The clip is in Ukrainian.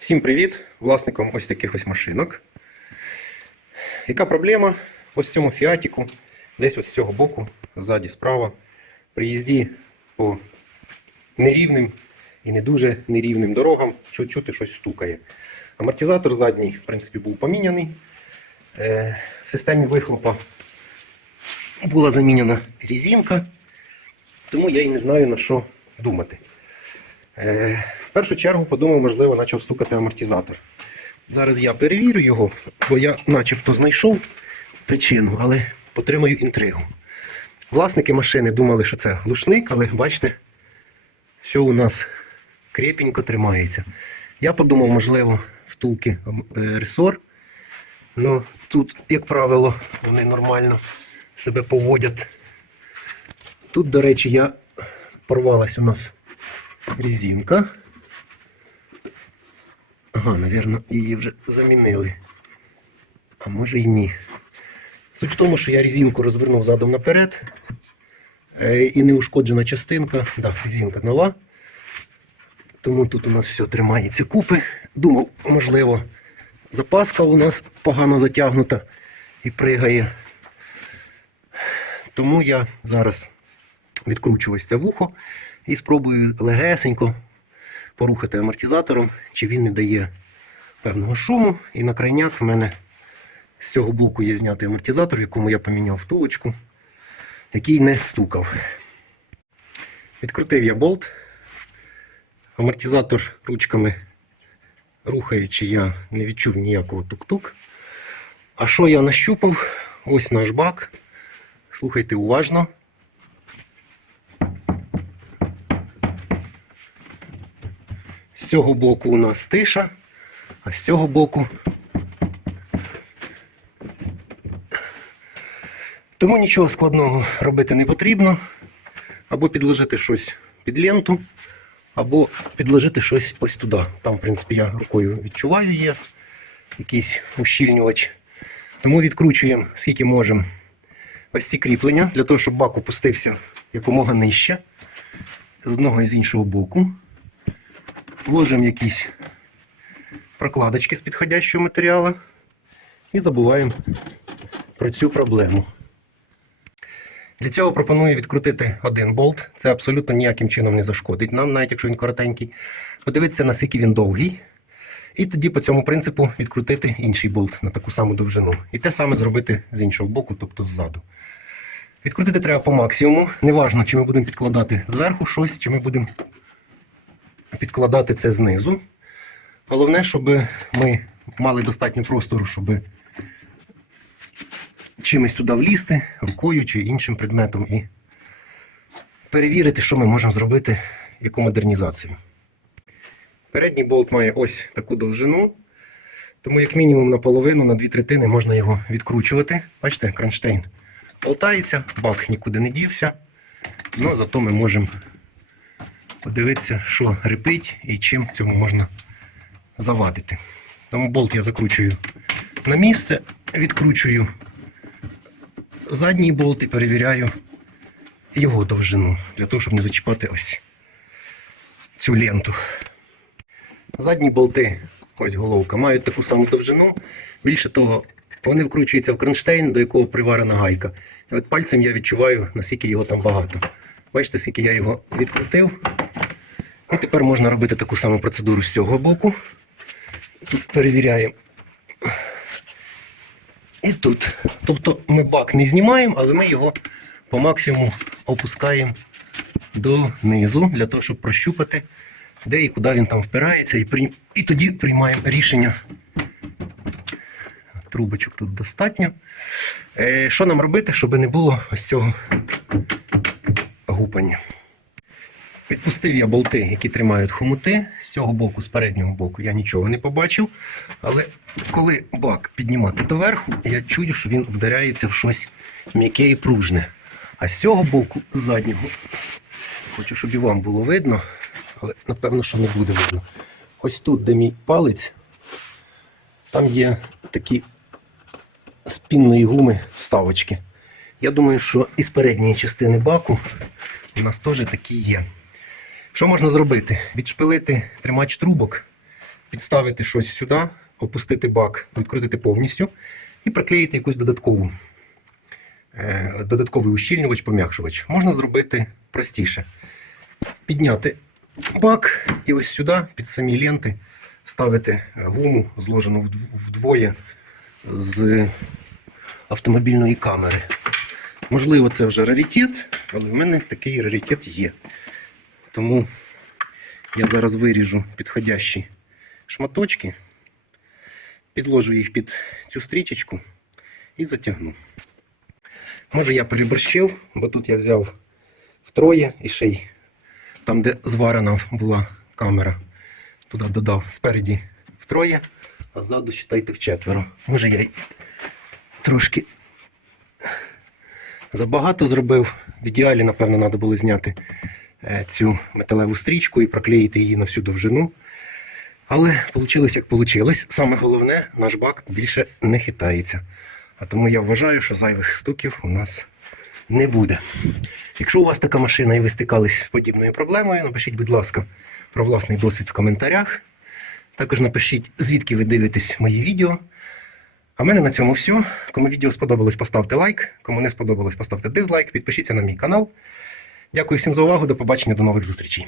Всім привіт! Власникам ось таких ось машинок. Яка проблема? Ось в цьому фіатіку, десь ось з цього боку, ззаді справа, при їзді по нерівним і не дуже нерівним дорогам, чу- чути щось стукає. Амортизатор задній, в принципі, був поміняний. Е, В системі вихлопа була замінена резинка, тому я і не знаю на що думати. Е, В першу чергу подумав, можливо, почав стукати амортизатор. Зараз я перевірю його, бо я начебто знайшов причину, але потримаю інтригу. Власники машини думали, що це глушник, але бачите, все у нас крепенько тримається. Я подумав, можливо, втулки е, ресор. Ну, тут, як правило, вони нормально себе поводять. Тут, до речі, я порвалась у нас резинка. Ага, напевно, її вже замінили. А може і ні. Суть в тому, що я резинку розвернув задом наперед. Е, І неушкоджена частинка. Да, резинка нова. Тому тут у нас все тримається купи. Думав, можливо, запаска у нас погано затягнута і пригає. Тому я зараз відкручу вухо і спробую легесенько порухати амортизатором, чи він не дає певного шуму. І на крайняк в мене з цього боку є знятий амортизатор, якому я поміняв втулочку, який не стукав. Відкрутив я болт. Амортизатор ручками рухаючи, я не відчув ніякого тук-тук. А що я нащупав? Ось наш бак. Слухайте уважно. З цього боку у нас тиша, а з цього боку. Тому нічого складного робити не потрібно. Або підложити щось під ленту, або підложити щось ось туди. Там, в принципі, я рукою відчуваю є якийсь ущільнювач. Тому відкручуємо скільки можемо ось ці кріплення, для того, щоб бак опустився якомога нижче з одного і з іншого боку. Вложимо якісь прокладочки з підходящого матеріалу і забуваємо про цю проблему. Для цього пропоную відкрутити один болт. Це абсолютно ніяким чином не зашкодить нам, навіть якщо він коротенький. Подивитися, наскільки він довгий. І тоді по цьому принципу відкрутити інший болт на таку саму довжину. І те саме зробити з іншого боку, тобто ззаду. Відкрутити треба по максимуму. Неважно, чи ми будемо підкладати зверху щось, чи ми будемо підкладати це знизу. Головне, щоб ми мали достатньо простору, щоб чимось туди влізти, рукою чи іншим предметом, і перевірити, що ми можемо зробити, яку модернізацію. Передній болт має ось таку довжину, тому як мінімум наполовину, на дві третини можна його відкручувати. Бачите, кронштейн болтається, бак нікуди не дівся. Ну, зато ми можемо подивитися, що репить і чим цьому можна завадити. Тому болт я закручую на місце, відкручую задній болт і перевіряю його довжину, для того, щоб не зачіпати ось цю ленту. Задні болти, ось головка, мають таку саму довжину. Більше того, вони вкручуються в кронштейн, до якого приварена гайка. І от пальцем я відчуваю, наскільки його там багато. Бачите, скільки я його відкрутив. І тепер можна робити таку саму процедуру з цього боку. Тут перевіряємо. І тут. Тобто ми бак не знімаємо, але ми його по максимуму опускаємо донизу, для того, щоб прощупати, де і куди він там впирається, і, прийм... і тоді приймаємо рішення. Трубочок тут достатньо. Е, що нам робити, щоб не було ось цього гупання? Відпустив я болти, які тримають хомути. З цього боку, з переднього боку, я нічого не побачив. Але коли бак піднімати доверху, я чую, що він вдаряється в щось м'яке і пружне. А з цього боку, з заднього, хочу, щоб і вам було видно, але напевно, що не буде видно. Ось тут, де мій палець, там є такі з пінної гуми вставочки. Я думаю, що із передньої частини баку у нас теж такі є. Що можна зробити? Відшпилити тримач трубок підставити щось сюди, опустити бак, відкрутити повністю і приклеїти якусь додаткову, е, додатковий ущільнювач, пом'якшувач. Можна зробити простіше. Підняти бак і ось сюди, під самі ленти, вставити гуму, зложену вдвоє з автомобільної камери. Можливо, це вже раритет, але в мене такий раритет є. Тому я зараз виріжу підходящі шматочки, підложу їх під цю стрічечку і затягну. Може я переборщив, бо тут я взяв втроє і ще й там, де зварена була камера, туди додав спереді втроє, а ззаду, считайте, вчетверо. Може я й трошки забагато зробив. В ідеалі, напевно, треба було зняти цю металеву стрічку і проклеїти її на всю довжину. Але вийшло, як вийшло. Саме головне, наш бак більше не хитається. А тому я вважаю, що зайвих стуків у нас не буде. Якщо у вас така машина і ви стикались з подібною проблемою, напишіть, будь ласка, про власний досвід в коментарях. Також напишіть, звідки ви дивитесь мої відео. А в мене на цьому все. Кому відео сподобалось, поставте лайк. Кому не сподобалось, поставте дизлайк. Підпишіться на мій канал. Дякую всім за увагу. До побачення, до нових зустрічей.